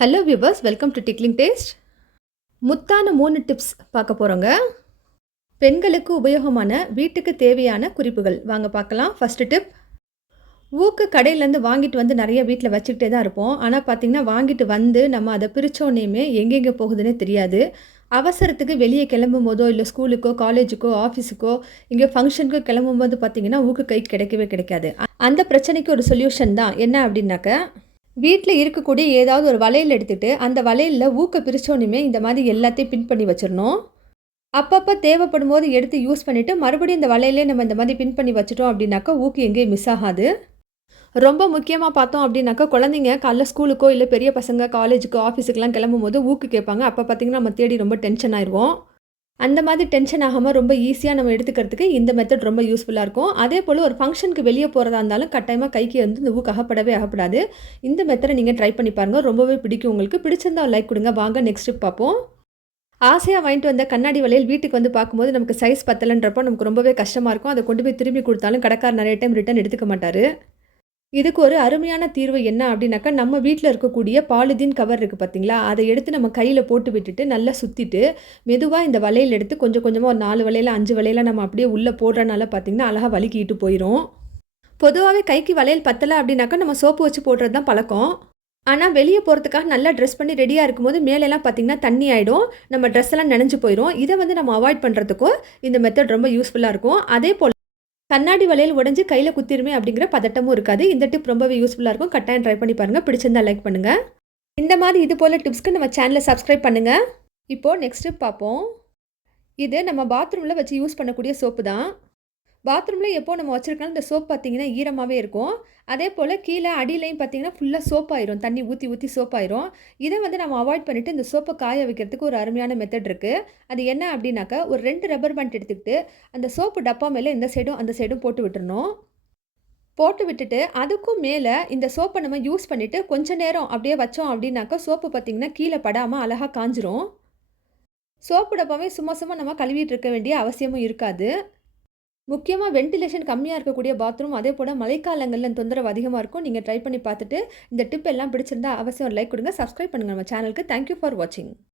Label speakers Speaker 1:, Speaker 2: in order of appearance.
Speaker 1: Hello viewers welcome to tickling taste முத்தான மூணு tips பார்க்க போகிறோங்க பெண்களுக்கு உபயோகமான வீட்டுக்கு தேவையான குறிப்புகள். வாங்க பார்க்கலாம். ஃபஸ்ட்டு டிப் ஊக்கு கடையிலேருந்து வாங்கிட்டு வந்து நிறைய வீட்டில் வச்சுக்கிட்டே தான் இருப்போம். ஆனால் பார்த்திங்கன்னா வாங்கிட்டு வந்து நம்ம அதை பிரித்தோன்னே எங்கெங்கே போகுதுன்னே தெரியாது. அவசரத்துக்கு வெளியே கிளம்பும் போதோ இல்லை ஸ்கூலுக்கோ காலேஜுக்கோ ஆஃபீஸுக்கோ இங்கே ஃபங்க்ஷனுக்கோ கிளம்பும் போது பார்த்திங்கன்னா ஊக்கு கை கிடைக்கவே கிடைக்காது. அந்த பிரச்சனைக்கு ஒரு சொல்யூஷன் தான். என்ன அப்படின்னாக்க வீட்டில் இருக்கக்கூடிய ஏதாவது ஒரு வளையல் எடுத்துகிட்டு அந்த வளையலில் ஊக்க பிரித்தோன்னுமே இந்த மாதிரி எல்லாத்தையும் பின் பண்ணி வச்சிடணும். அப்பப்போ தேவைப்படும் போது எடுத்து யூஸ் பண்ணிவிட்டு மறுபடியும் இந்த வலையிலே நம்ம இந்த மாதிரி பின் பண்ணி வச்சிட்டோம் அப்படின்னாக்கா ஊக்கு எங்கேயும் மிஸ் ஆகாது. ரொம்ப முக்கியமாக பார்த்தோம் அப்படின்னாக்கா குழந்தைங்க காலைல ஸ்கூலுக்கோ இல்லை பெரிய பசங்க காலேஜுக்கோ ஆஃபீஸுக்கெலாம் கிளம்பும் போது ஊக்கு கேட்பாங்க. அப்போ பார்த்திங்கன்னா நம்ம தேடி ரொம்ப டென்ஷன் ஆயிடுவோம் அந்த மாதிரி டென்ஷன் ஆகாமல் ரொம்ப ஈஸியாக நம்ம எடுத்துக்கிறதுக்கு இந்த மெத்தட் ரொம்ப யூஸ்ஃபுல்லாக இருக்கும். அதே போல் ஒரு ஃபங்க்ஷனுக்கு வெளியே போகிறதா இருந்தாலும் கட்டாயமாக கைக்கு வந்து இந்த ஊக்கு அகப்படவே அகப்படாது. இந்த மெத்தடை நீங்கள் ட்ரை பண்ணி பாருங்கள் ரொம்பவே பிடிக்கும் உங்களுக்கு. பிடிச்சிருந்தா லைக் கொடுங்க. வாங்க நெக்ஸ்ட் பார்ப்போம். ஆசையாக வாங்கிட்டு வந்த கண்ணாடி வலையில் வீட்டுக்கு வந்து பார்க்கும்போது நமக்கு சைஸ் பத்தலைன்றப்போ நமக்கு ரொம்பவே கஷ்டமாக இருக்கும். அதை கொண்டு போய் திரும்பி கொடுத்தாலும் கடைக்கார் நிறைய டைம் ரிட்டன் எடுத்துக்க மாட்டார். இதுக்கு ஒரு அருமையான தீர்வு என்ன அப்படின்னாக்கா நம்ம வீட்டில் இருக்கக்கூடிய பாலிதீன் கவர் இருக்குது பார்த்தீங்களா அதை எடுத்து நம்ம கையில் போட்டு விட்டுட்டு நல்லா சுற்றிட்டு மெதுவாக இந்த வலையில் எடுத்து கொஞ்சம் கொஞ்சமாக ஒரு நாலு வலையில் அஞ்சு வலையில் நம்ம அப்படியே உள்ளே போடுறனால பார்த்திங்கன்னா அழகாக வலிக்கிட்டு போயிடும் பொதுவாகவே கைக்கு வளையல் பத்தலை அப்படின்னாக்கா நம்ம சோப்பு வச்சு போடுறது தான் பழக்கம். ஆனால் வெளியே போகிறதுக்காக நல்லா ட்ரெஸ் பண்ணி ரெடியாக இருக்கும்போது மேலெல்லாம் பார்த்திங்கன்னா தண்ணி ஆகிடும் நம்ம ட்ரெஸ் எல்லாம் நினைஞ்சு போயிடும் இதை வந்து நம்ம அவாய்ட் பண்ணுறதுக்கும் இந்த மெத்தட் ரொம்ப யூஸ்ஃபுல்லாக இருக்கும். அதே போல் கண்ணாடி வளையல் உடஞ்சி கையில் குத்திருமே அப்படிங்கிற பதட்டமும் இருக்காது. இந்த டிப் ரொம்பவே யூஸ்ஃபுல்லாக இருக்கும். கட்டாயம் ட்ரை பண்ணி பாருங்கள் பிடிச்சிருந்தா லைக் பண்ணுங்கள் இந்த மாதிரி இது போல் டிப்ஸ்க்கு நம்ம சேனலை சப்ஸ்கிரைப் பண்ணுங்கள் இப்போது நெக்ஸ்ட் டிப் பார்ப்போம் இது நம்ம பாத்ரூமில் வச்சு யூஸ் பண்ணக்கூடிய சோப்பு தான். பாத்ரூமில் எப்போ நம்ம வச்சுருக்கனால இந்த சோப் பார்த்திங்கன்னா ஈரமாகவே இருக்கும். அதே போல் கீழே அடியிலையும் பார்த்திங்கன்னா ஃபுல்லாக சோப்பாயிரும் தண்ணி ஊற்றி ஊற்றி சோப் ஆயிரும். இதை வந்து நம்ம அவாய்ட் பண்ணிவிட்டு இந்த சோப்பை காய வைக்கிறதுக்கு ஒரு அருமையான மெத்தட் இருக்குது அது என்ன அப்படின்னாக்கா ஒரு ரெண்டு ரப்பர் பேண்ட் எடுத்துக்கிட்டு அந்த சோப்பு டப்பா மேலே இந்த சைடும் அந்த சைடும் போட்டு விட்டுறணும். போட்டு விட்டுட்டு அதுக்கும் மேலே இந்த சோப்பை நம்ம யூஸ் பண்ணிவிட்டு கொஞ்ச நேரம் அப்படியே வச்சோம் அப்படின்னாக்கா சோப்பு பார்த்திங்கன்னா கீழே படாமல் அழகாக காஞ்சிரும். சோப்பு டப்பாவே சும்மா சும்மா நம்ம கழுவிட்டு இருக்க வேண்டிய அவசியமும் இருக்காது. முக்கியமாக வென்டிலேஷன் கம்மியாக இருக்கக்கூடிய பாத்ரூம் அதே போல் மழைக்காலங்களில் தொந்தரவு அதிகமாக இருக்கும். நீங்கள் ட்ரை பண்ணி பார்த்துட்டு இந்த டிப் எல்லாம் பிடிச்சிருந்தா அவசியம் லைக் கொடுங்க. சப்ஸ்கிரைப் பண்ணுங்கள் நம்ம சேனலுக்கு தேங்க்யூ ஃபார் வாட்சிங்